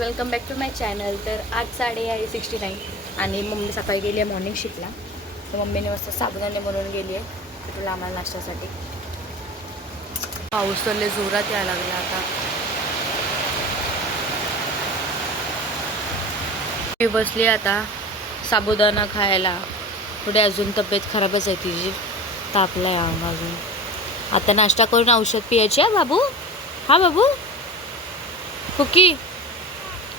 Welcome back to my channel. तर आज 69 आणि मम्मी सकाळी गेली आहे मॉर्निंग शिफ्टला. तर मम्मीने मस्त साबुदाणे बनवून गेली आहे तुला आम्हाला नाश्त्यासाठी. पाऊस तर लय जोरात यायला लागला आता. मी बसली आता साबुदाणा खायला. पुढे अजून तब्येत खराबच आहे तिची, तापला आहे अंग अजून. आता नाश्ता करून औषध पियायची आहे बाबू. हा बाबू कुकी,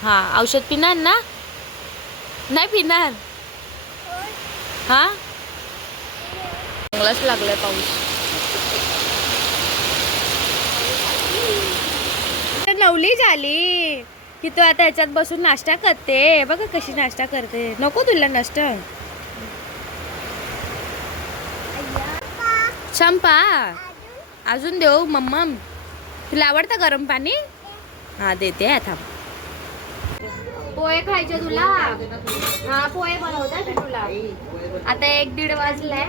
हां औषध पिणार ना? नाही पिणार? हां चांगलाच लागलाय पाऊस. नवली झाली की तू आता ह्याच्यात बसून नाश्ता करते. बघा कशी नाश्ता करते. नको तुला नाश्ता? चंपा अजून देऊ मम्मा? तुला आवडतं गरम पाणी? हा देते. आता पोहे खायचे तुला? हा पोहे बनवतात तुला. आता 1-1:30 वाजलाय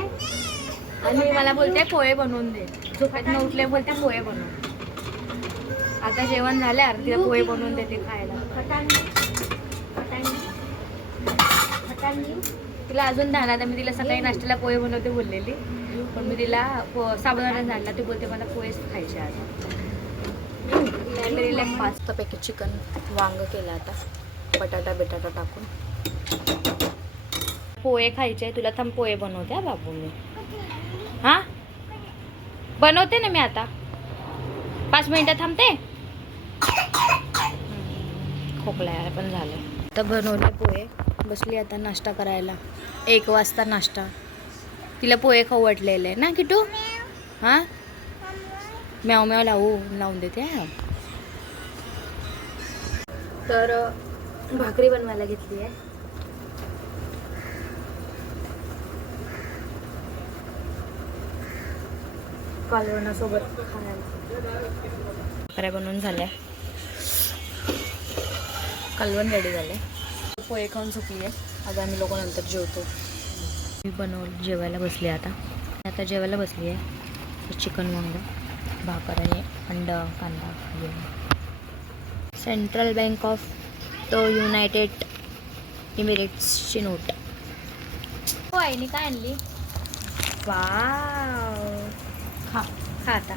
आणि मला बोलते पोहे बनवून दे. झोपेतनं उठले बोलते पोहे बनव. आता जेवण झाल्यावर तिला पोहे बनवून देते खायला. तिला अजून झाला तर मी तिला सकाळी नाश्त्याला पोहे बनवते बोललेली, पण मी तिला साबुदाणा झाला. ती बोलते मला पोहेच खायचे आज. तिला मस्तपैकी चिकन वांग केलं आता बटाटा बिटाटा टाकून. पोहे खायचे तुला? थांब पोहे बनवते. हा बाबू मी हां बनवते ना मी. आता 5 मिनिटं थांबते. खोकला पण झालं. आता बनवले पोहे, बसली आता नाश्ता करायला. 1 वाजता नाश्ता. तिला पोहे खाऊ वाटलेले आहे ना किटू? हां म्याव म्याव लावून देते. तर भाकरी बनवायला घेतली आहे. कालवणासोबत खायला. भाकऱ्या बनवून झाल्या, कालवण रेडी झाले. पोहे खाऊन झोपली आहे. आज आम्ही लोक नंतर जेवतो. मी बनवलं जेवायला बसली. आता जेवायला बसली आहे. चिकन वांग, भाकर आणि अंडा कांदा. Central bank of the United इमिरेट्सची नोट. हो आईने काय आणली? वाव, खा खा आता.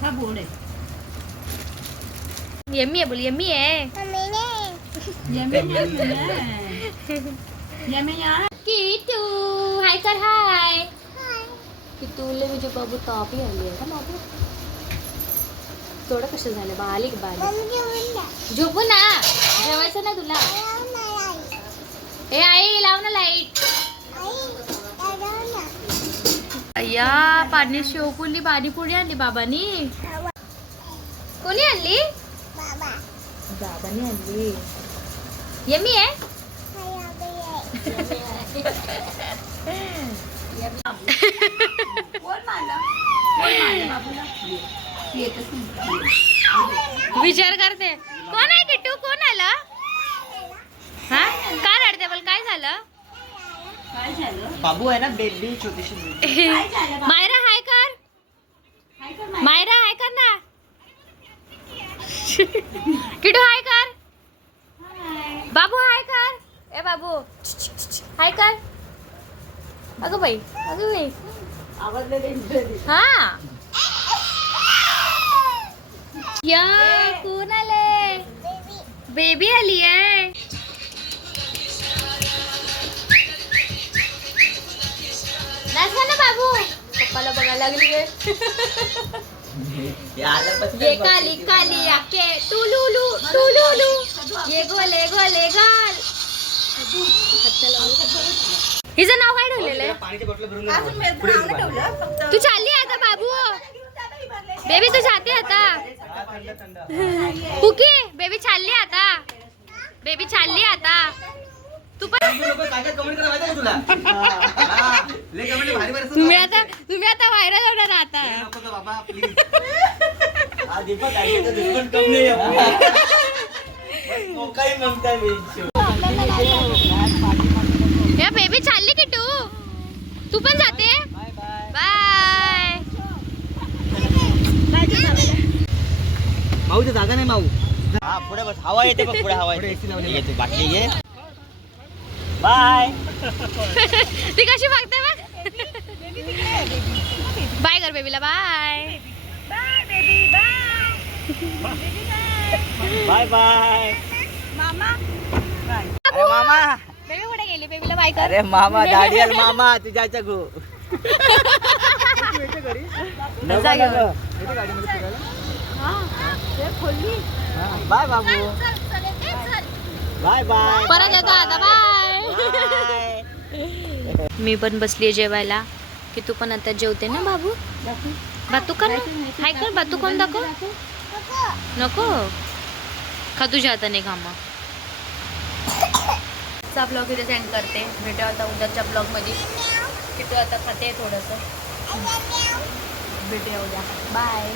खा बोल आहे. यम्मी आहे बोल. यम्मी आहे. किटू हाय कर. हाय किटूले मुझे बाबू तापी आली आहे का बाबू? थोडं कसं झालं? बालिक झोपू ना. जेवायचं ना तुला? ए आई लाव ना लाईट. अय्या पाणी शेवपुली पाणीपुरी आणली बाबांनी. कोणी आणली? बाबांनी आणली. यम्मी आहे. विचार करते कोण आहे किट्टू? कोण आलं? हा का रडते? बोल काय झालं? बाबू आहे ना बेबी, छोटीशी मायरा हाय कर. मायरा हाय कर ना. किट्टू हाय कर. बाबू हाय कर. ए बाबू हाय कर. अगं बाई हा. या कोण आले? बेबी आली आहे. नाच ना बाबू. पप्पाला बघायला लागली. ये काली काली आके टुलुलु टुलुलु, ये गोले गोले गाल. हिचं नाव काय ठेवलेलं आहे? तू चालली आता बाबू? बेबी तू जाते आता? कुकी बेबी चालली आता? बेबी चालली आता? तू पण तुम्ही आता व्हायरल होणार आता. या बेबी चालली की तू पण जाते? बाय. हवा येते बघ पुढे हवा येते घे तू बाटली घे बाय ती कशी बघते बघ बाय कर बेबीला बाय बाय बाय मामा अरे मामा बेबी कुठे गेली बेबीला बाय कर अरे मामा दाडियल मामा तुझ्याच्या गो बाय बाबू बाय बाय परत येतो आता बाय मी पण बसली जेवायला की तू पण आता जेवते ना बाबू बातू कर हाय कर बातू कोण दाखव नको खा तुझ्या हाताने खा मग चा ब्लॉग इथे सेंड करते भेटू आता उद्याच्या ब्लॉगमध्ये की तू आता खाते थोडंसं भेटूया उद्या बाय